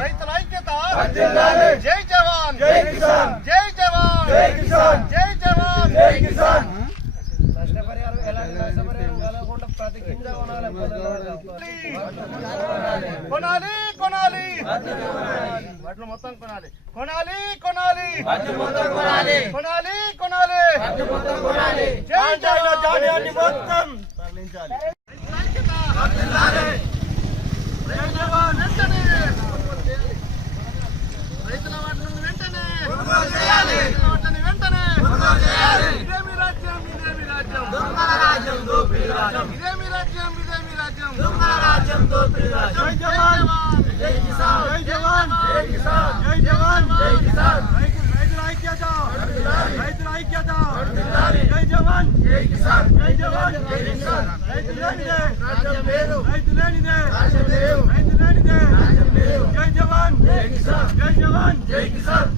రైతుల ఐక్యత జై జవాన్ జై జవాన్ జై జవాన్ జై కిసాన్. నష్టపరిహారం ఎలాంటి నష్టపరిహారం కలగకుండా ప్రతి గింజ కొనాలి కొనాలి వాటిని మొత్తం కొనాలి కొనాలి కొనాలి కొనాలి కొనాలి జై జవాన్ మొత్తం తరలించాలి. రైతుల వాటిని వెంటనే ఇదేమి రాజ్యం ఇదేమి రాజ్యం ఇదేమి రాజ్యం ఇదేమి రాజ్యం జై జవాన్ జై కిసాన్ జై జవాన్ జై కిసాన్ జై జవాన్ జై కిసాన్. రైతుల ఐక్యత జై జవాన్ జై కిసాన్ జై జవాన్ జై కిసాన్. రైతు లేనిదే రాజ్యం లేదు రైతు లేనిదే రాజ్యం లేదు రైతు లేనిదే రాజ్యం లేదు. జై జవాన్ జై కిసాన్ జై జవాన్ జై కిసాన్.